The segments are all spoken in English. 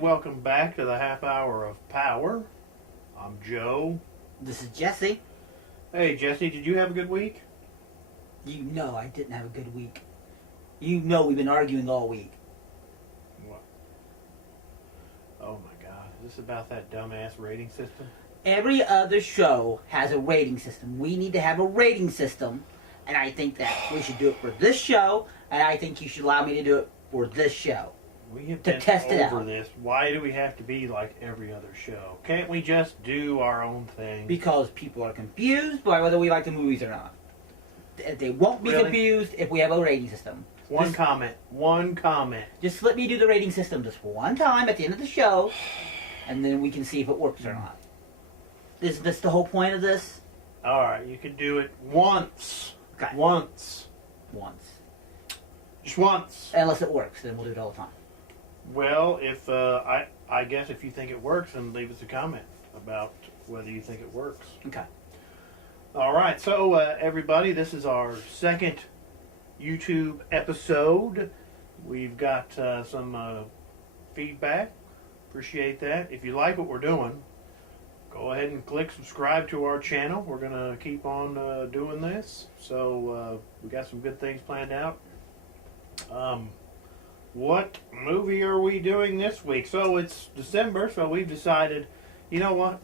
Welcome back to the half hour of power. I'm Joe. This is Jesse. Hey Jesse, did you have a good week? You know I didn't have a good week. You know we've been arguing all week. What? Oh my god, is this about that dumbass rating system? Every other show has a rating system. We need to have a rating system, and I think that we should do it for this show, and I think you should allow me to do it for this show. We have to been test it over out. this. Why do we have to be like every other show? Can't we just do our own thing? Because people are confused by whether we like the movies or not. They won't be confused if we have a rating system. One comment. Just let me do the rating system just one time at the end of the show, and then we can see if it works or not. Is this the whole point of this? Alright, you can do it once. Okay. Once. Just once. Unless it works, then we'll do it all the time. Well, if I guess if you think it works, then leave us a comment about whether you think it works. Okay. All right, so everybody, this is our second YouTube episode. We've got some feedback. Appreciate that. If you like what we're doing, go ahead and click subscribe to our channel. We're going to keep on doing this. So we got some good things planned out. What movie are we doing this week? So it's December, so we've decided, you know what?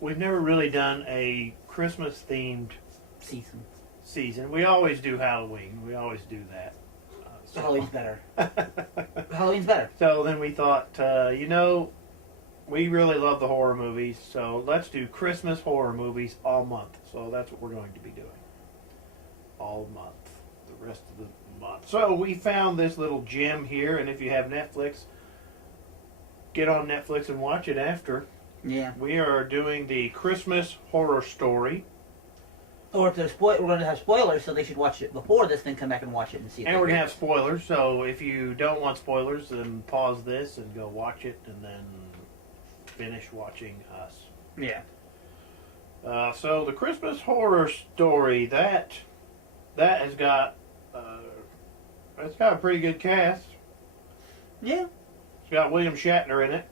We've never really done a Christmas-themed season. We always do Halloween. We always do that. Halloween's better. Halloween's better. So then we thought, we really love the horror movies, so let's do Christmas horror movies all month. So that's what we're going to be doing. All month. The rest of the month. So we found this little gem here, and if you have Netflix, get on Netflix and watch it after. Yeah. We are doing the Christmas Horror Story. Or if there's we're going to have spoilers, so they should watch it before this, then come back and watch it and see. And we're going to have spoilers, so if you don't want spoilers, then pause this and go watch it, and then finish watching us. Yeah. So the Christmas Horror Story, that has got it's got a pretty good cast. Yeah. It's got William Shatner in it.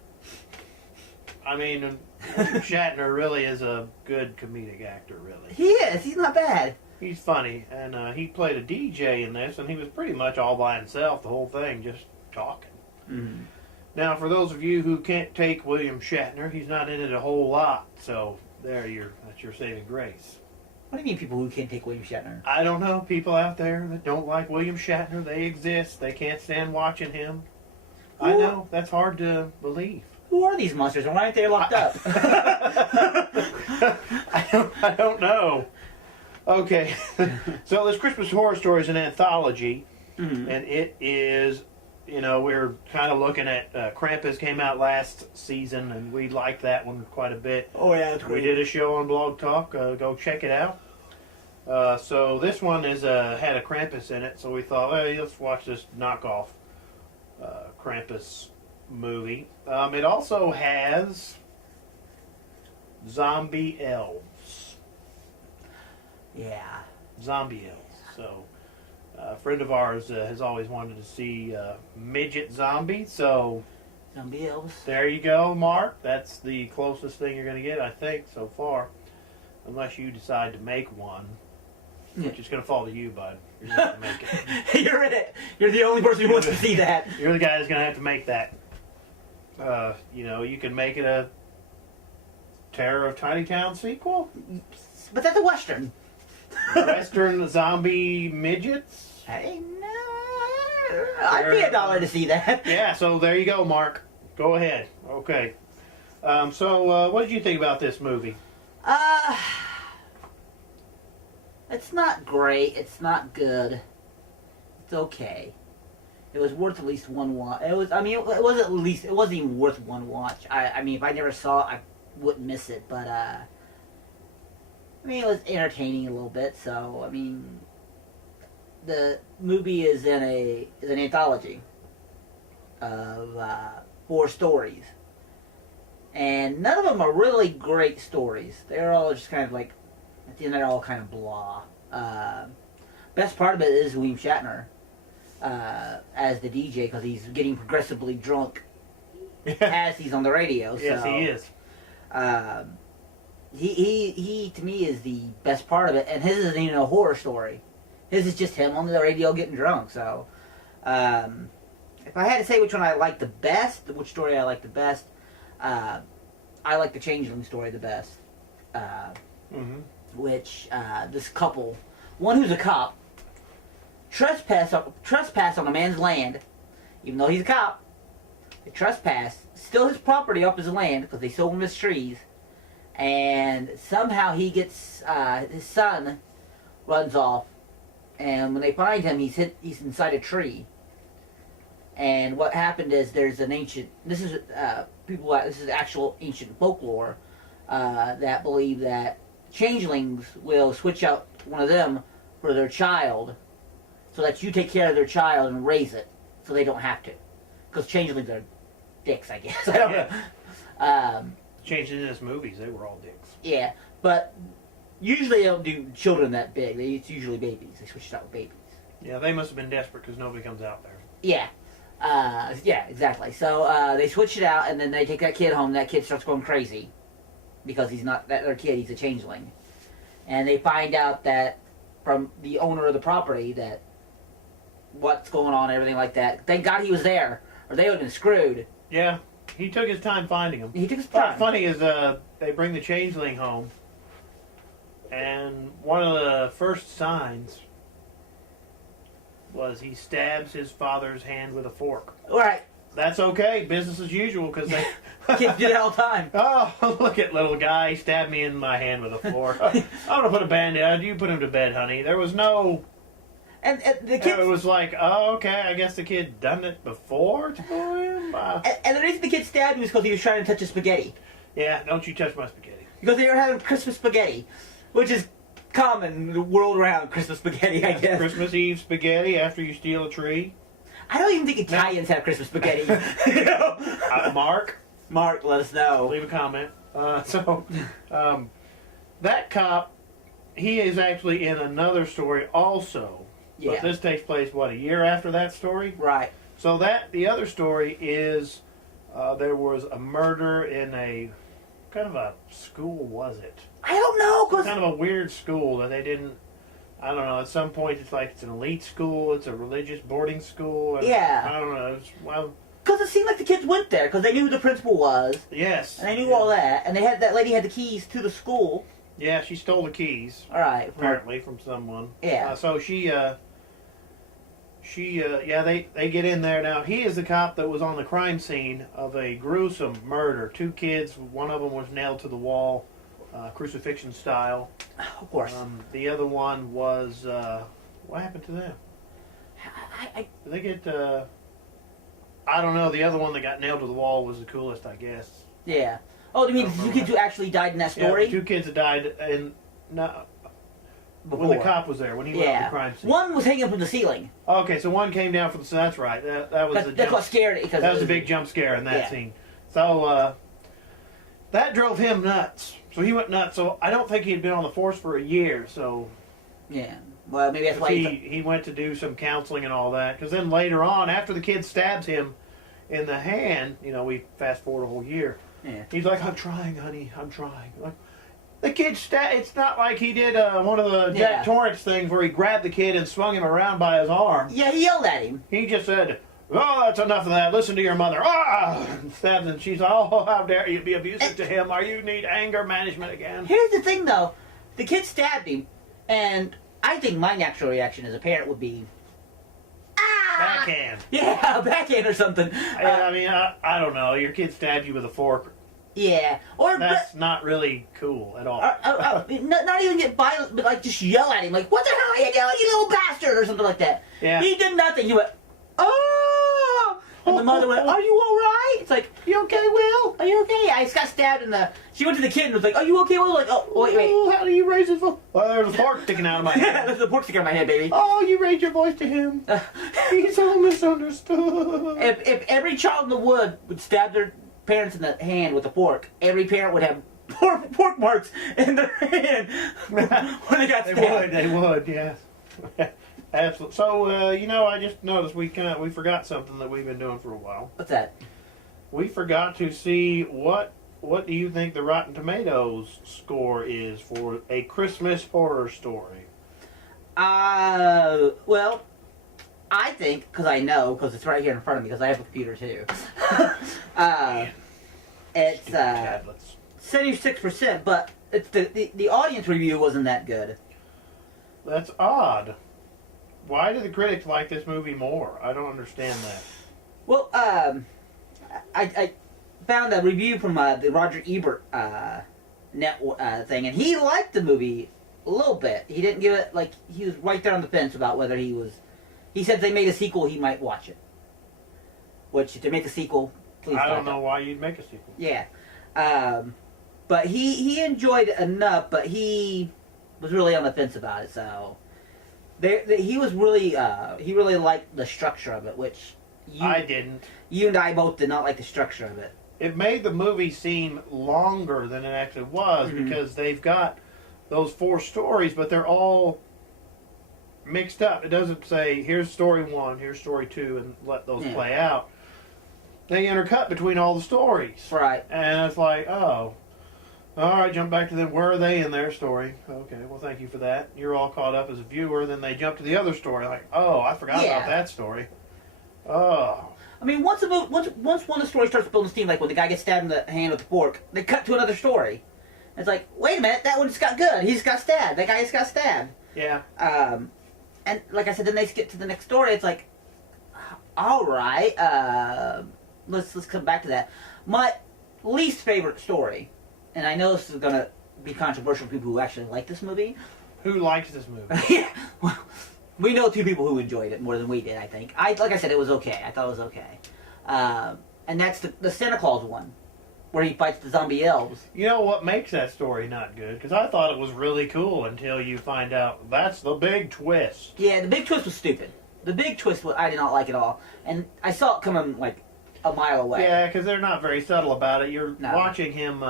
I mean, William Shatner really is a good comedic actor, really. He is. He's not bad. He's funny, and he played a DJ in this, and he was pretty much all by himself, the whole thing, just talking. Mm-hmm. Now, for those of you who can't take William Shatner, he's not in it a whole lot, so that's your saving grace. What do you mean people who can't take William Shatner? I don't know. People out there that don't like William Shatner, they exist. They can't stand watching him. I know. That's hard to believe. Who are these monsters and why aren't they locked up? I don't know. Okay. So this Christmas Horror Story is an anthology, and it is, we're kind of looking at Krampus came out last season, and we liked that one quite a bit. Oh, yeah. That's We did a show on Blog Talk. Go check it out. So this one had a Krampus in it, so we thought, hey, let's watch this knockoff Krampus movie. It also has zombie elves. Yeah. Zombie elves. So a friend of ours has always wanted to see midget zombies, so Zombie elves. there you go, Mark. That's the closest thing you're going to get, I think, so far. Unless you decide to make one, which is going to fall to you, bud. You're going to have to make it. You're in it. You're the only person who wants to see that. You're the guy that's going to have to make that. You can make it a Terror of Tiny Town sequel. But that's a Western. Western zombie midgets. Hey, no. I'd pay $1 to see that. Yeah, so there you go, Mark. Go ahead. Okay. So what did you think about this movie? It's not great. It's not good. It's okay. It was worth at least one watch. It wasn't even worth one watch. I mean, if I never saw it, I wouldn't miss it. But, it was entertaining a little bit. So, the movie is an anthology of 4 stories, and none of them are really great stories. They're all just kind of like, at the end they're all kind of blah. Best part of it is William Shatner as the DJ, because he's getting progressively drunk as he's on the radio. Yes, so, he is. He to me is the best part of it, and his isn't even a horror story. His is just him on the radio getting drunk. So, if I had to say which one I like the best, which story I like the best, I like the changeling story the best. Which this couple, one who's a cop, trespass on a man's land, even though he's a cop. They trespass, steal his property off his land because they sold him his trees, and somehow he gets his son runs off, and when they find him, he's inside a tree. And what happened is there's an ancient. This is actual ancient folklore that believe that changelings will switch out one of them for their child, so that you take care of their child and raise it, so they don't have to. Because changelings are dicks, I guess. I don't know. Changing in his movies, they were all dicks. Yeah, but usually they don't do children that big. It's usually babies. They switch it out with babies. Yeah, they must have been desperate because nobody comes out there. Yeah. Yeah, exactly. So they switch it out, and then they take that kid home. That kid starts going crazy because he's not their kid. He's a changeling, and they find out that from the owner of the property that what's going on, and everything like that. Thank God he was there, or they would have been screwed. Yeah, he took his time finding him. He took his time. What's funny is they bring the changeling home, and one of the first signs was he stabs his father's hand with a fork. Right. That's okay, business as usual, because they... Kids do that all the time. Oh, look at little guy, he stabbed me in my hand with a fork. I'm going to put a band-aid. You put him to bed, honey. There was no... And the kids... It was like, oh, okay, I guess the kid done it before to him. And the reason the kid stabbed him was because he was trying to touch his spaghetti. Yeah, don't you touch my spaghetti. Because they were having Christmas spaghetti, which is common the world around, Christmas spaghetti, I guess. Christmas Eve spaghetti after you steal a tree. I don't even think Italians have Christmas spaghetti. You know? Mark, let us know. leave a comment. That cop, he is actually in another story also. Yeah. But this takes place, what, a year after that story? Right. So the other story is there was a murder in a, kind of a school, was it? I don't know, cause Kind of a weird school that they didn't, I don't know, at some point it's like it's an elite school, it's a religious boarding school. Yeah. I don't know. Well, because it seemed like the kids went there because they knew who the principal was. Yes. And they knew all that, and that lady had the keys to the school. Yeah, she stole the keys. All right. Apparently from someone. Yeah. So they get in there. Now, he is the cop that was on the crime scene of a gruesome murder. 2 kids, one of them was nailed to the wall, crucifixion style. Of course. The other one was, what happened to them? I Did they get, I don't know, the other one that got nailed to the wall was the coolest, I guess. yeah. Oh, you mean the 2 kids who actually died in that story? Yeah, the 2 kids that died when the cop was there, when he went on the crime scene. One was hanging from the ceiling. Okay, so one came down from the... So that's right. That was That's what scared it. That was a big jump scare in that scene. So that drove him nuts. So he went nuts. So I don't think he had been on the force for a year. So yeah, well maybe that's why he went to do some counseling and all that. Because then later on, after the kid stabs him in the hand, we fast forward a whole year. Yeah. He's like, I'm trying, honey. I'm trying. Like, the kid it's not like he did one of the Jack Torrance things where he grabbed the kid and swung him around by his arm. Yeah, he yelled at him. He just said, oh, that's enough of that. Listen to your mother. Ah! And stabs him. She's like, oh, how dare you be abusive to him. You need anger management again. Here's the thing, though. The kid stabbed him, and I think my natural reaction as a parent would be, Backhand. Yeah, backhand or something. I don't know. Your kid stabbed you with a fork. Yeah. That's not really cool at all. Not even get violent, but like just yell at him, like, what the hell are you doing, you little bastard, or something like that. Yeah. He did nothing. He went, oh! And the mother went, "Are you all right?" It's like, You okay, Will? "Are you okay?" I just got stabbed in the. She went to the kid and was like, "Are you okay, Will?" Like, "Oh, wait." Oh, how do you raise his voice? Well, there's a fork sticking out of my head. There's a pork sticking on my head, baby. Oh, you raised your voice to him. He's so misunderstood. If every child in the wood would stab their parents in the hand with a fork, every parent would have pork marks in their hand when they got stabbed. They would, yes. Absolutely. So, I just noticed we forgot something that we've been doing for a while. What's that? We forgot to see what do you think the Rotten Tomatoes score is for A Christmas Horror Story? Well, I think, because I know, because it's right here in front of me, because I have a computer too. It's tablets. 76%, but it's the audience review wasn't that good. That's odd. Why do the critics like this movie more? I don't understand that. Well, I found a review from the Roger Ebert thing, and he liked the movie a little bit. He didn't give it, like, he was right there on the fence about whether he was... He said if they made a sequel, he might watch it. Which, if they make a sequel, please I don't know why you'd make a sequel. Yeah. But he enjoyed it enough, but he was really on the fence about it, so... he was really, he really liked the structure of it, which... I didn't. You and I both did not like the structure of it. It made the movie seem longer than it actually was, because they've got those 4 stories, but they're all mixed up. It doesn't say, here's story 1, here's story 2, and let those play out. They intercut between all the stories. Right. And it's like, oh, all right, jump back to them. Where are they in their story? Okay, well, thank you for that. You're all caught up as a viewer. Then they jump to the other story. Like, oh, I forgot about that story. Oh. I mean, once one of the stories starts building steam, like when the guy gets stabbed in the hand with the fork, they cut to another story. It's like, wait a minute, that one just got good. He just got stabbed. That guy just got stabbed. Yeah. And like I said, then they skip to the next story. It's like, all right, let's come back to that. My least favorite story, and I know this is going to be controversial for people who actually like this movie. Who likes this movie? Yeah. Well, we know 2 people who enjoyed it more than we did, I think. Like I said, it was okay. I thought it was okay. And that's the Santa Claus one, where he fights the zombie elves. You know what makes that story not good? Because I thought it was really cool until you find out that's the big twist. Yeah, the big twist was stupid. The big twist, I did not like at all. And I saw it coming, like, a mile away. Yeah, because they're not very subtle about it. You're watching him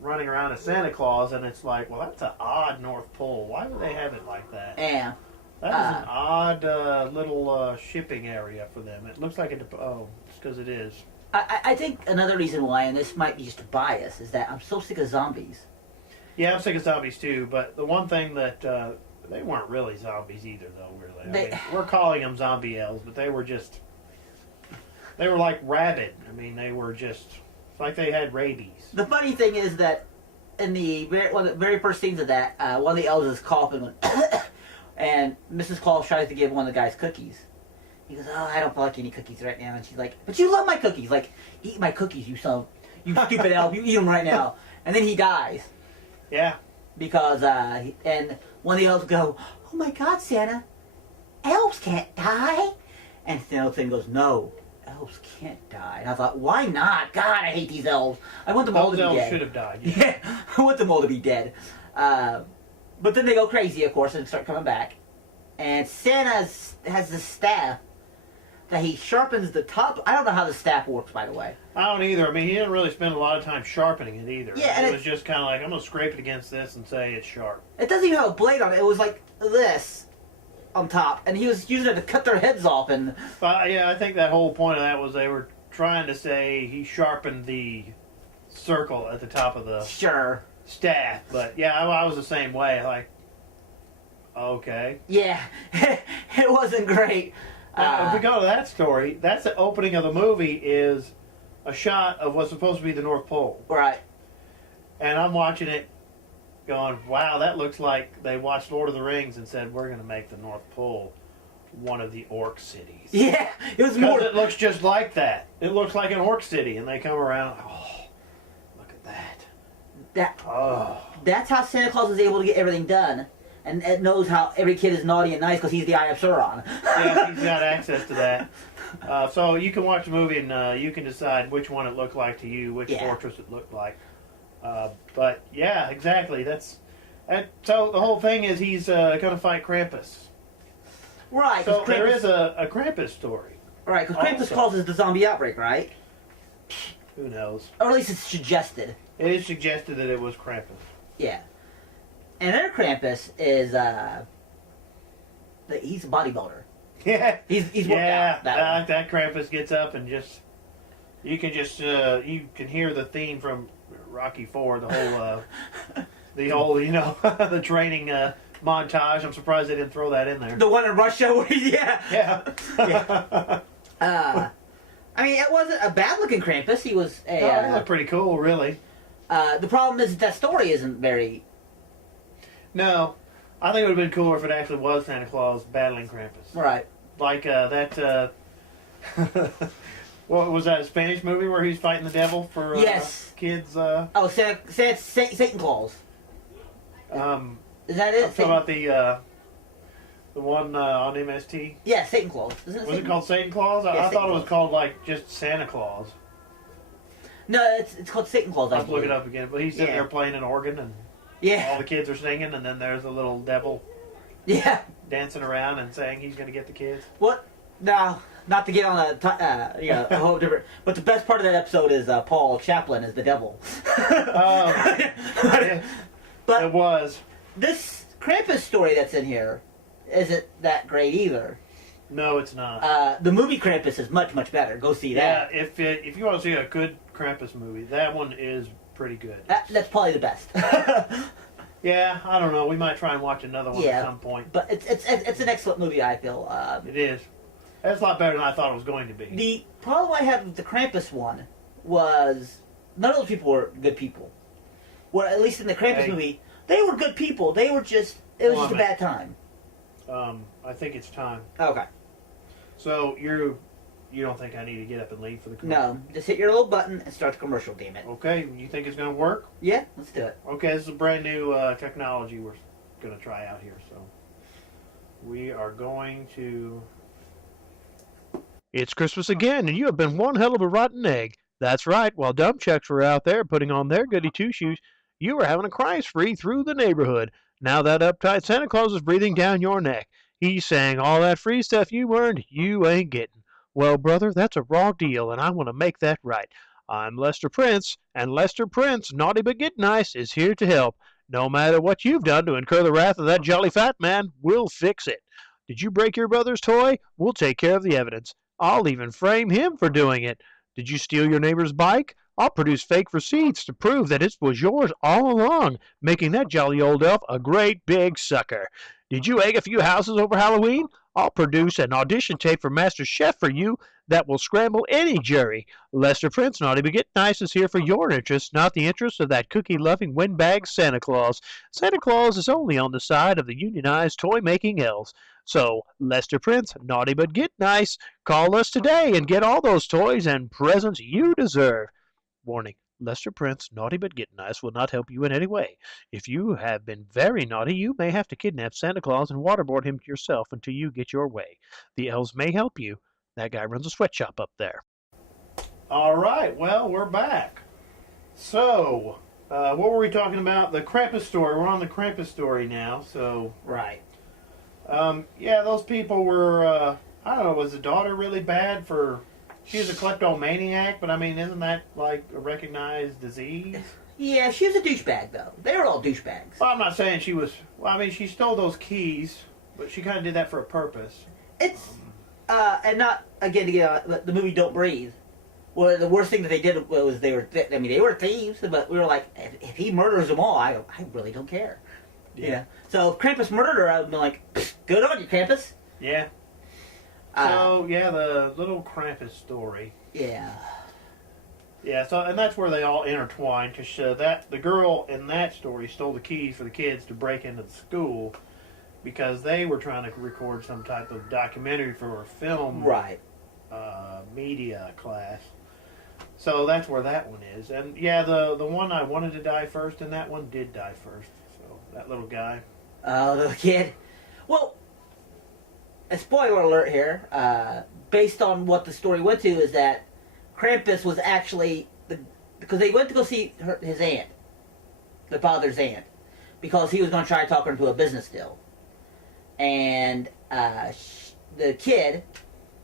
running around as Santa Claus, and it's like, well, that's an odd North Pole. Why would they have it like that? Yeah. That is an odd little shipping area for them. It looks like it's because it is. I think another reason why, and this might be just a bias, is that I'm so sick of zombies. Yeah, I'm sick of zombies too, but the one thing that they weren't really zombies either, though, really. I mean, we're calling them zombie elves, but they were like rabid. I mean, they were just, it's like they had rabies. The funny thing is that in one of the very first scenes of that, one of the elves is coughing, and Mrs. Claus tries to give one of the guys cookies. He goes, oh, I don't feel like any cookies right now. And she's like, but you love my cookies. Like, eat my cookies, you stupid elf. You eat them right now. And then he dies. Yeah. Because, and one of the elves go, oh my God, Santa, elves can't die. And Santa goes, no, elves can't die. And I thought, why not? God, I hate these elves. I want them all to be dead. Those elves should have died. Yeah, I want them all to be dead. But then they go crazy, of course, and start coming back. And Santa has this staff that he sharpens the top. I don't know how the staff works, by the way. I don't either. I mean, he didn't really spend a lot of time sharpening it either. Yeah, and it was just kind of like, I'm going to scrape it against this and say it's sharp. It doesn't even have a blade on it. It was like this on top. And he was using it to cut their heads off. And yeah, I think that whole point of that was they were trying to say he sharpened the circle at the top of the staff. But yeah, I was the same way. Like, okay. Yeah, it wasn't great. Now, if we go to that story, that's the opening of the movie is a shot of what's supposed to be the North Pole. Right. And I'm watching it going, wow, that looks like they watched Lord of the Rings and said, we're going to make the North Pole one of the orc cities. Yeah, it was more... Because it looks just like that. It looks like an orc city. And they come around, oh, look at that. That's how Santa Claus is able to get everything done. And it knows how every kid is naughty and nice because he's the Eye of Sauron. Yeah, he's got access to that. So you can watch the movie and you can decide which one it looked like to you, which fortress it looked like. But yeah, exactly. So the whole thing is he's going to fight Krampus. Right. So Krampus, there is a Krampus story. Right, because Krampus causes the zombie outbreak, right? Who knows? Or at least it's suggested. It is suggested that it was Krampus. Yeah. And their Krampus is, he's a bodybuilder. Yeah. He's worked out. That Krampus gets up and you can hear the theme from Rocky IV, the whole, the training montage. I'm surprised they didn't throw that in there. The one in Russia where Yeah. I mean, it wasn't a bad-looking Krampus. He was He looked pretty cool, really. The problem is that story isn't very... No. I think it would have been cooler if it actually was Santa Claus battling Krampus. Right. Like that... what was that, a Spanish movie where he's fighting the devil for kids? Satan Claus. Is that it? I'm talking about the one on MST. Yeah, Satan Claus. Was it called Satan Claus? I thought it was called like just Santa Claus. No, it's called Satan Claus. I'll look it up again. But he's sitting there playing an organ and all the kids are singing, and then there's a little devil dancing around and saying he's going to get the kids. What? No, not to get on a whole different. But the best part of that episode is Paul Chaplin is the devil. But it was. This Krampus story that's in here isn't that great either. No, it's not. The movie Krampus is much, much better. Go see that. Yeah, if you want to see a good Krampus movie, that one is pretty good. That's probably the best. Yeah, I don't know. We might try and watch another one at some point. But it's an excellent movie, I feel. It is. It's a lot better than I thought it was going to be. The problem I had with the Krampus one was none of those people were good people. Well, at least in the Krampus movie, they were good people. They were just... It was just a bad time. I think it's time. Okay. So you don't think I need to get up and leave for the commercial? No, just hit your little button and start the commercial, damn it. Okay, you think it's going to work? Yeah, let's do it. Okay, this is a brand new technology we're going to try out here. So we are going to... It's Christmas again, and you have been one hell of a rotten egg. That's right, while dumb chucks were out there putting on their goody two-shoes, you were having a cry spree through the neighborhood. Now that uptight Santa Claus is breathing down your neck. He's saying all that free stuff you earned, you ain't getting. Well, brother, that's a raw deal, and I want to make that right. I'm Lester Prince, and Lester Prince, Naughty But Get Nice, is here to help. No matter what you've done to incur the wrath of that jolly fat man, we'll fix it. Did you break your brother's toy? We'll take care of the evidence. I'll even frame him for doing it. Did you steal your neighbor's bike? I'll produce fake receipts to prove that it was yours all along, making that jolly old elf a great big sucker. Did you egg a few houses over Halloween? I'll produce an audition tape for Master Chef for you that will scramble any jury. Lester Prince, Naughty But Get Nice, is here for your interests, not the interests of that cookie-loving windbag Santa Claus. Santa Claus is only on the side of the unionized toy-making elves. So, Lester Prince, Naughty But Get Nice, call us today and get all those toys and presents you deserve. Warning, Lester Prince, Naughty But Get Nice, will not help you in any way. If you have been very naughty, you may have to kidnap Santa Claus and waterboard him yourself until you get your way. The elves may help you. That guy runs a sweatshop up there. All right, well, we're back. So, what were we talking about? The Krampus story. We're on the Krampus story now, so... Right. Yeah, those people were, I don't know, was the daughter really bad for... She was a kleptomaniac, but I mean, isn't that like a recognized disease? Yeah, she was a douchebag, though. They were all douchebags. Well, I'm not saying she was... Well, I mean, she stole those keys, but she kind of did that for a purpose. It's... and not, again, to get the movie Don't Breathe. Well, the worst thing that they did was they were thieves, but we were like, if he murders them all, I really don't care. Yeah. So if Krampus murdered her, I would be like, good on you, Krampus. Yeah. So, yeah, the little Krampus story. Yeah. Yeah, so, and that's where they all intertwine, because the girl in that story stole the keys for the kids to break into the school because they were trying to record some type of documentary for a film media class. So that's where that one is. And, yeah, the one I wanted to die first, and that one did die first. So, that little guy. Oh, the kid. Well... a spoiler alert here, based on what the story went to, is that Krampus was actually because they went to go see his aunt, the father's aunt, because he was going to try to talk her into a business deal, and the kid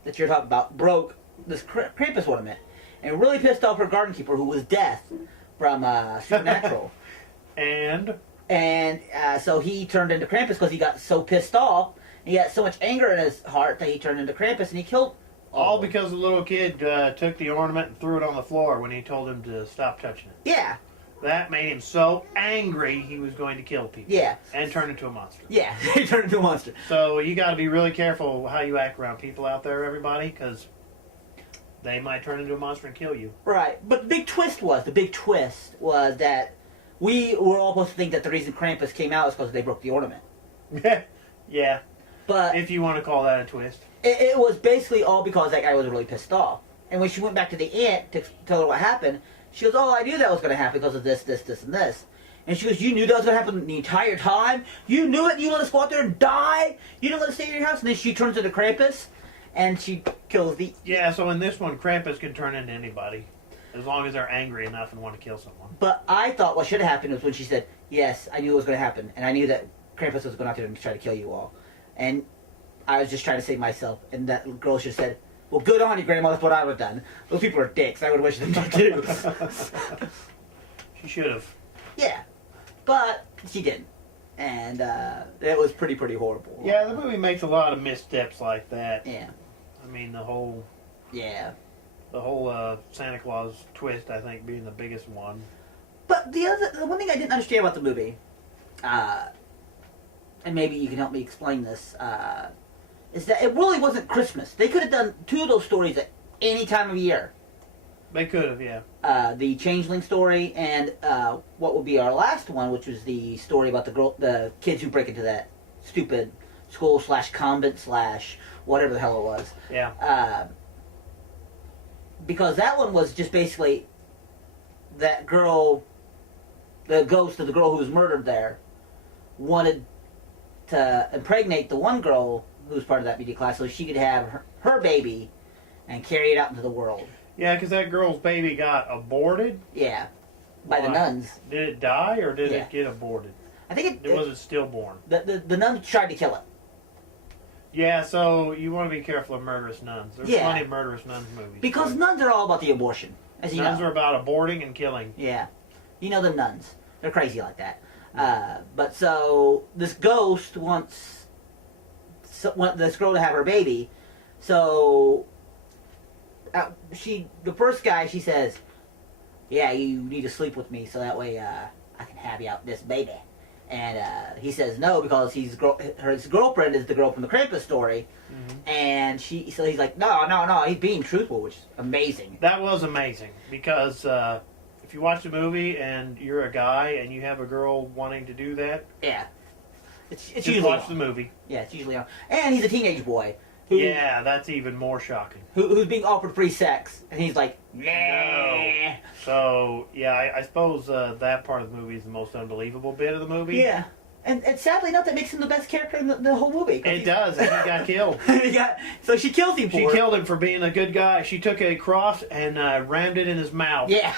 that you're talking about broke this Krampus ornament, and really pissed off her garden keeper, who was Death from Supernatural. And so he turned into Krampus because he got so pissed off. He had so much anger in his heart that he turned into Krampus, and he killed. All because the little kid took the ornament and threw it on the floor when he told him to stop touching it. Yeah. That made him so angry he was going to kill people. Yeah. And turn into a monster. Yeah, he turned into a monster. So you got to be really careful how you act around people out there, everybody, because they might turn into a monster and kill you. Right. But the big twist was that we were all supposed to think that the reason Krampus came out was because they broke the ornament. Yeah. But if you want to call that a twist. It was basically all because that guy was really pissed off. And when she went back to the aunt to tell her what happened, she goes, "Oh, I knew that was going to happen because of this, this, this, and this." And she goes, "You knew that was going to happen the entire time? You knew it? You let us go out there and die? You didn't let us stay in your house?" And then she turns into Krampus, and she kills the... Yeah, so in this one, Krampus can turn into anybody, as long as they're angry enough and want to kill someone. But I thought what should have happened was when she said, "Yes, I knew it was going to happen, and I knew that Krampus was going out there and try to kill you all." And I was just trying to save myself, and that girl should have said, "Well, good on you, Grandma, that's what I would have done. Those people are dicks, I would have wished them to too." She should have. Yeah, but she didn't. And it was pretty horrible. Yeah, the movie makes a lot of missteps like that. Yeah. I mean, the whole Santa Claus twist, I think, being the biggest one. But the one thing I didn't understand about the movie, and maybe you can help me explain this, is that it really wasn't Christmas. They could have done two of those stories at any time of year. They could have, yeah. The changeling story and what would be our last one, which was the story about the kids who break into that stupid school / convent / whatever the hell it was. Yeah. Because that one was just basically that girl, the ghost of the girl who was murdered there, wanted to impregnate the one girl who was part of that beauty class so she could have her baby and carry it out into the world. Yeah, because that girl's baby got aborted. Yeah, by the nuns. Did it die or did it get aborted? I think was it stillborn? The nuns tried to kill it. Yeah, so you want to be careful of murderous nuns. There's plenty of murderous nuns movies. Because nuns are all about the abortion, as you know. Nuns are about aborting and killing. Yeah. You know the nuns. They're crazy like that. But so, this ghost wants this girl to have her baby. So, the first guy, she says, "Yeah, you need to sleep with me so that way I can have you out this baby." And he says no because his girlfriend is the girl from the Krampus story. Mm-hmm. And he's like, no, he's being truthful, which is amazing. That was amazing because if you watch the movie and you're a guy and you have a girl wanting to do that, yeah, it's just usually watch on. the movie. Yeah, it's usually on. And he's a teenage boy. Yeah, that's even more shocking. Who's being offered free sex, and he's like, nah. No. So, yeah, I suppose that part of the movie is the most unbelievable bit of the movie. Yeah. And sadly enough, that makes him the best character in the whole movie. It does, and he got killed. So she kills him She killed him for being a good guy. She took a cross and rammed it in his mouth. Yeah.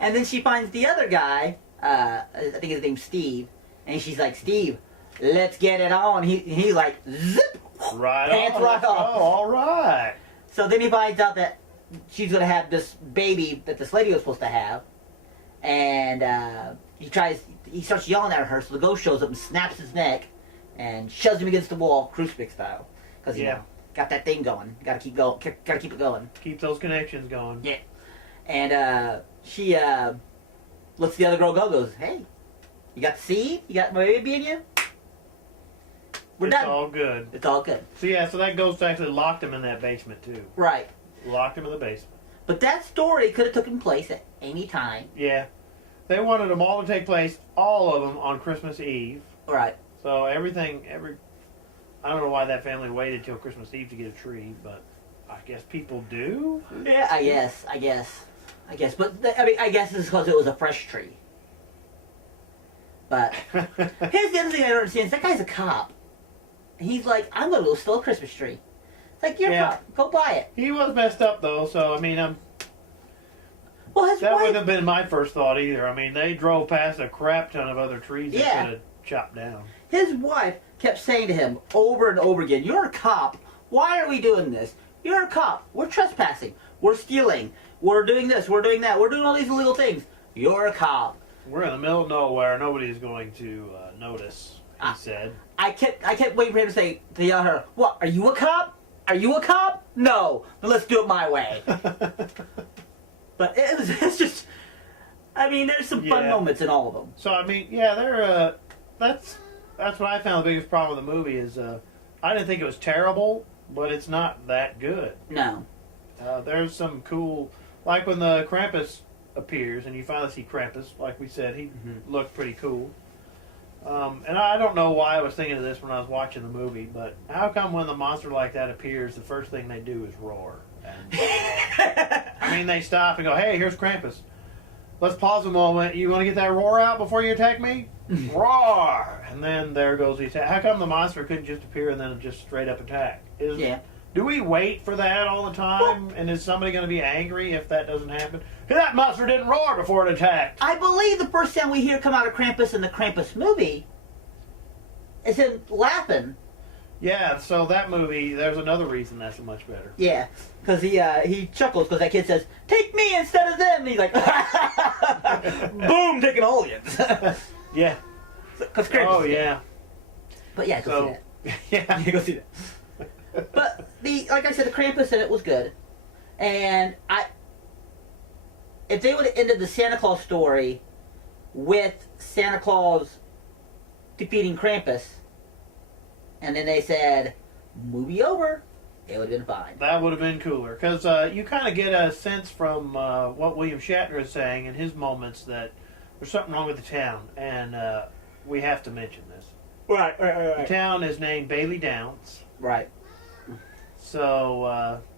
And then she finds the other guy, I think his name's Steve, and she's like, "Steve, let's get it on." He's like, zip! Right Pants on. right off. Oh, all right. So then he finds out that she's going to have this baby that this lady was supposed to have. And he starts yelling at her, so the ghost shows up and snaps his neck and shoves him against the wall, crucifix style. Because, you know, got that thing going. Got to keep going. Got to keep it going. Keep those connections going. Yeah. And she lets the other girl go, goes, "Hey, you got the seed? You got my baby in you? We're done." It's all good. It's all good. So that ghost actually locked him in that basement too. Right. Locked him in the basement. But that story could have taken place at any time. Yeah. They wanted them all to take place, all of them, on Christmas Eve. Right. So I don't know why that family waited till Christmas Eve to get a tree, but I guess people do. Yeah, I guess. But, I guess it's because it was a fresh tree. But, here's the other thing I don't understand. Is that guy's a cop. And he's like, I'm going to go steal a Christmas tree. It's like, you're fine. Go buy it. He was messed up, though, so, I mean, well, his that wife... wouldn't have been my first thought either. I mean, they drove past a crap ton of other trees they could have chopped down. His wife kept saying to him over and over again, you're a cop. Why are we doing this? You're a cop. We're trespassing. We're stealing. We're doing this. We're doing that. We're doing all these illegal things. You're a cop. We're in the middle of nowhere. Nobody's going to notice, he said. I kept waiting for him to yell at her, what, are you a cop? Are you a cop? No. Then let's do it my way. But it's just, I mean, there's some fun moments in all of them. So, I mean, yeah, that's what I found the biggest problem with the movie is I didn't think it was terrible, but it's not that good. No. There's some cool, like when the Krampus appears and you finally see Krampus, like we said, he looked pretty cool. And I don't know why I was thinking of this when I was watching the movie, but how come when the monster like that appears, the first thing they do is roar? And, I mean, they stop and go, hey, here's Krampus. Let's pause a moment. You want to get that roar out before you attack me? Roar! And then there goes the attack. How come the monster couldn't just appear and then just straight up attack? Do we wait for that all the time? And is somebody going to be angry if that doesn't happen? That monster didn't roar before it attacked. I believe the first time we hear come out of Krampus in the Krampus movie is him laughing. Yeah, so that movie, there's another reason that's much better. Yeah, because he chuckles because that kid says, take me instead of them. And he's like, boom, taking all of you. Yeah. Krampus yeah. But yeah, go see that. Yeah. Go see that. But like I said, the Krampus in it was good, and if they would have ended the Santa Claus story with Santa Claus defeating Krampus, and then they said movie over, it would have been fine. That would have been cooler because you kind of get a sense from what William Shatner is saying in his moments that there's something wrong with the town, and we have to mention this. Right. The town is named Bailey Downs. Right. So,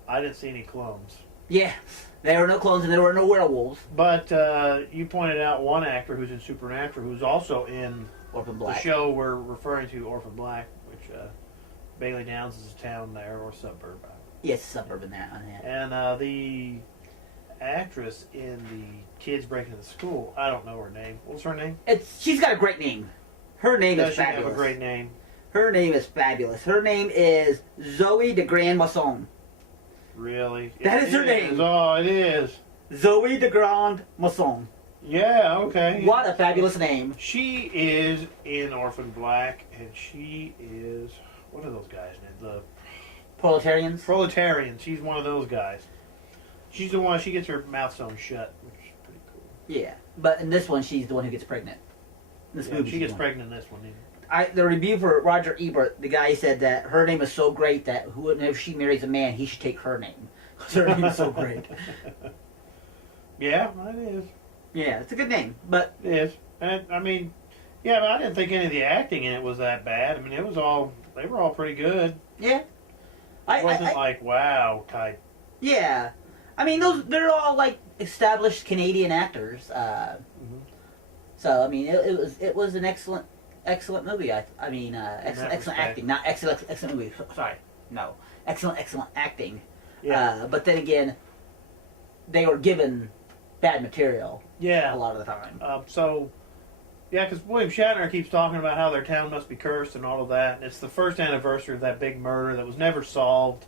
I didn't see any clones. Yeah, there were no clones and there were no werewolves. But you pointed out one actor who's in Supernatural who's also in Orphan Black. The show we're referring to, Orphan Black, which Bailey Downs is a town there or suburb. Yes, suburb in that. And the actress in the Kids Breaking Into School, I don't know her name. What's her name? She's got a great name. Her name is Does she fabulous. have a great name? Her name is fabulous. Her name is Zoe de Grand Masson. Really? That is her name. Oh, it is. Zoe de Grand Masson. Yeah, okay. What a fabulous name. She is in Orphan Black, and she is... What are those guys' names? The Proletarians? Proletarians. She's one of those guys. She's the one, she gets her mouth sewn shut, which is pretty cool. Yeah, but in this one, she's the one who gets pregnant. In this movie, she gets pregnant in this one. The review for Roger Ebert, the guy said that her name is so great that if she marries a man, he should take her name. Because her name is so great. Yeah, it is. Yeah, it's a good name, but... It is. And, I mean, yeah, but I didn't think any of the acting in it was that bad. I mean, it was all... They were all pretty good. Yeah. It wasn't like, wow, type. Yeah. I mean, they're all, like, established Canadian actors. So, I mean, it was an excellent movie. Excellent acting. Not excellent movie. Sorry. No. Excellent acting. Yeah. But then again, they were given bad material. Yeah. A lot of the time. Yeah, because William Shatner keeps talking about how their town must be cursed and all of that. And it's the first anniversary of that big murder that was never solved.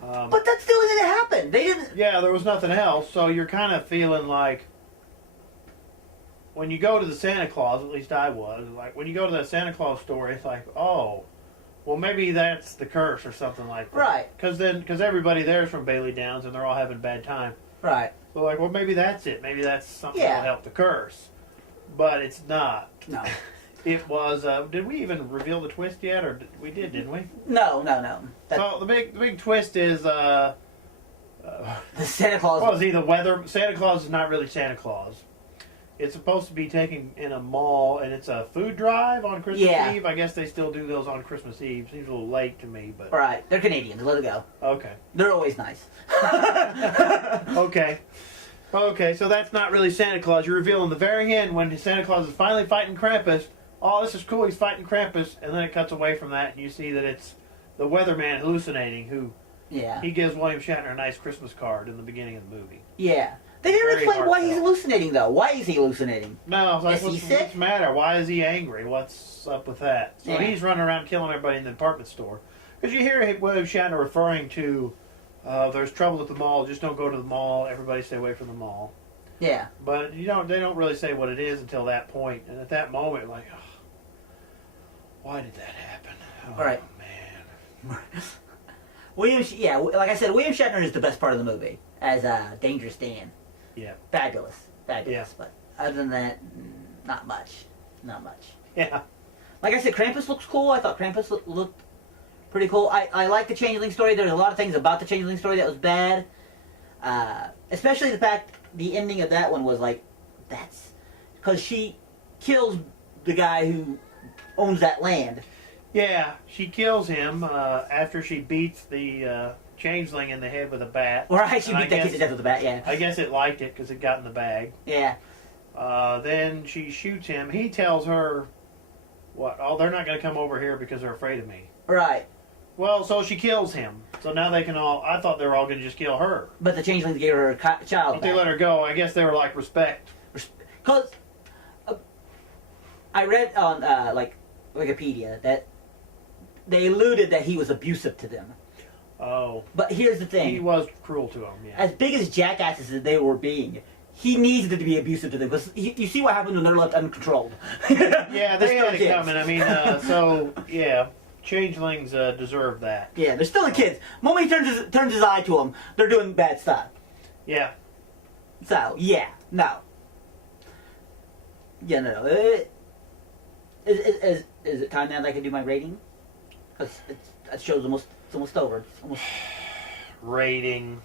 But that's the only thing that happened. They didn't... Yeah, there was nothing else. So you're kind of feeling like... When you go to the Santa Claus, at least I was, like, when you go to the Santa Claus story, it's like, oh, well, maybe that's the curse or something like that. Right. Because everybody there is from Bailey Downs and they're all having a bad time. Right. So, like, well, maybe that's it. Maybe that's something that'll help the curse. But it's not. No. It was, did we even reveal the twist yet? Or we did, didn't we? No. So, the big twist is, the Santa Claus... Well, see, the weather... Santa Claus is not really Santa Claus. It's supposed to be taken in a mall, and it's a food drive on Christmas Eve. I guess they still do those on Christmas Eve. Seems a little late to me, but... Right. They're Canadians. Let it go. Okay. They're always nice. Okay, so that's not really Santa Claus. You reveal in the very end, when Santa Claus is finally fighting Krampus, oh, this is cool, he's fighting Krampus, and then it cuts away from that, and you see that it's the weatherman hallucinating, who he gives William Shatner a nice Christmas card in the beginning of the movie. Yeah. They never explain why he's hallucinating, though. Why is he hallucinating? No, it's like, is he sick? What's the matter? Why is he angry? What's up with that? So he's running around killing everybody in the department store. Because you hear William Shatner referring to, there's trouble at the mall, just don't go to the mall, everybody stay away from the mall. Yeah. But they don't really say what it is until that point. And at that moment, like, oh, why did that happen? Oh, right. Man. Like I said, William Shatner is the best part of the movie as Dangerous Dan. Yeah. Fabulous. Yeah. But other than that, not much. Not much. Yeah. Like I said, Krampus looks cool. I thought Krampus looked pretty cool. I like the changeling story. There's a lot of things about the changeling story that was bad. Especially the fact the ending of that one was like, that's... Because she kills the guy who owns that land. Yeah, she kills him after she beats the changeling in the head with a bat. Right, she beat that kid to death with a bat, yeah. I guess it liked it because it got in the bag. Yeah. Then she shoots him. He tells her, what? Oh, they're not going to come over here because they're afraid of me. Right. Well, so she kills him. So now they can all... I thought they were all going to just kill her. But the changelings gave her a child But they let her go. I guess they were like, respect. Because I read on Wikipedia that they alluded that he was abusive to them. Oh. But here's the thing. He was cruel to them, yeah. As big as jackasses that they were being, he needed to be abusive to them. Because you see what happens when they're left uncontrolled. Yeah, they had it coming. I mean, yeah. Changelings deserve that. Yeah, they're still the kids. The moment he turns his eye to them, they're doing bad stuff. Yeah. So, yeah. No. Yeah, no. Is it time now that I can do my rating? Because that show's almost over. It's almost... Rating.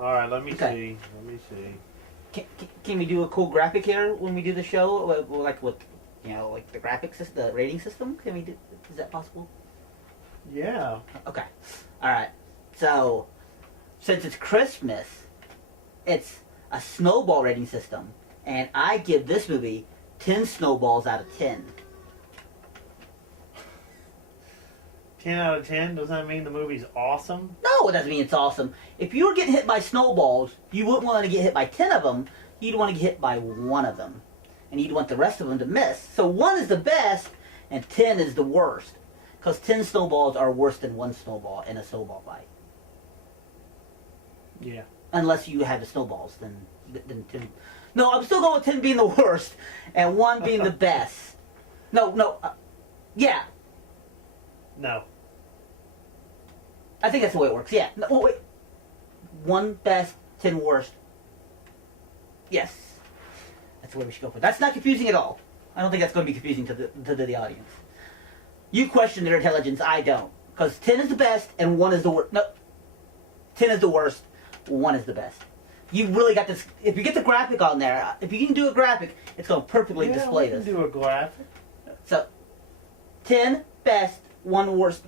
All right, let me see. Can we do a cool graphic here when we do the show? Like with, like the graphic system, the rating system? Can we do? Is that possible? Yeah. Okay. All right. So, since it's Christmas, it's a snowball rating system, and I give this movie 10 snowballs out of 10. 10 out of 10? Does that mean the movie's awesome? No, it doesn't mean it's awesome. If you were getting hit by snowballs, you wouldn't want to get hit by 10 of them. You'd want to get hit by one of them. And you'd want the rest of them to miss. So 1 is the best, and 10 is the worst. Because 10 snowballs are worse than 1 snowball in a snowball fight. Yeah. Unless you have the snowballs, then 10... No, I'm still going with 10 being the worst, and 1 being the best. Yeah. No. I think that's the way it works, yeah. No, wait. 1 best, 10 worst. Yes. That's the way we should go for it. That's not confusing at all. I don't think that's going to be confusing to the audience. You question their intelligence, I don't. Because 10 is the best, and 1 is the worst. No. 10 is the worst, 1 is the best. You really got this. If you get the graphic on there, if you can do a graphic, it's going to perfectly display this. Yeah, we can do a graphic. So, 10 best, 1 worst.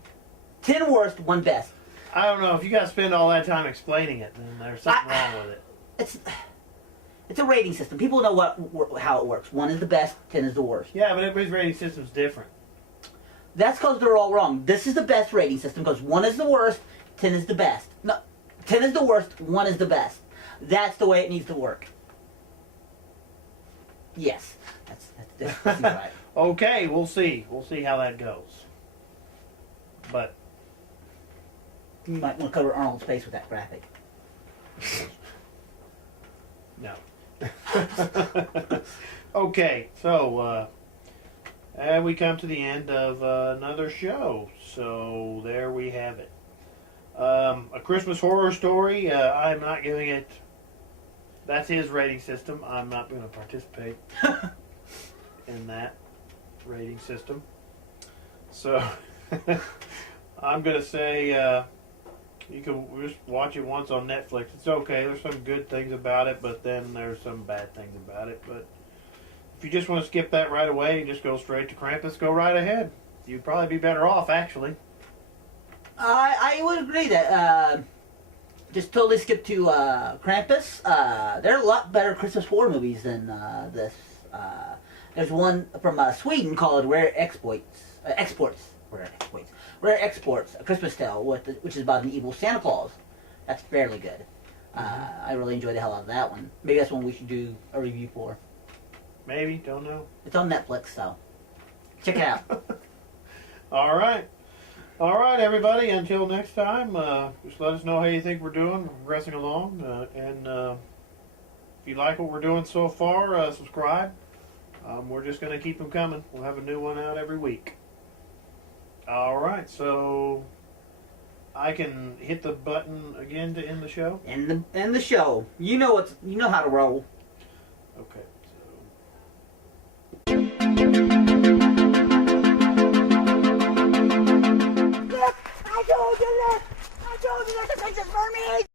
10 worst, 1 best. I don't know. If you got to spend all that time explaining it, then there's something wrong with it. It's a rating system. People know how it works. 1 is the best, 10 is the worst. Yeah, but everybody's rating system's different. That's because they're all wrong. This is the best rating system because 1 is the worst, 10 is the best. No, 10 is the worst, 1 is the best. That's the way it needs to work. Yes, that's right. Okay, we'll see. We'll see how that goes. But you might want to cover Arnold's face with that graphic. No. Okay, so and we come to the end of another show. So there we have it. A Christmas Horror Story. I'm not giving it. That's his rating system. I'm not going to participate in that rating system. So I'm going to say you can just watch it once on Netflix. It's okay. There's some good things about it, but then there's some bad things about it. But if you just want to skip that right away and just go straight to Krampus, go right ahead. You'd probably be better off, actually. I would agree that just totally skip to Krampus. There are a lot better Christmas horror movies than this. There's one from Sweden called Rare Rare Exports, A Christmas Tale, which is about an evil Santa Claus. That's fairly good. I really enjoyed the hell out of that one. Maybe that's one we should do a review for. Maybe, don't know. It's on Netflix, so check it out. All right. All right, everybody. Until next time, just let us know how you think we're doing. We're progressing along. And if you like what we're doing so far, subscribe. We're just going to keep them coming. We'll have a new one out every week. All right, so I can hit the button again to end the show. End the show. You know how to roll. Okay.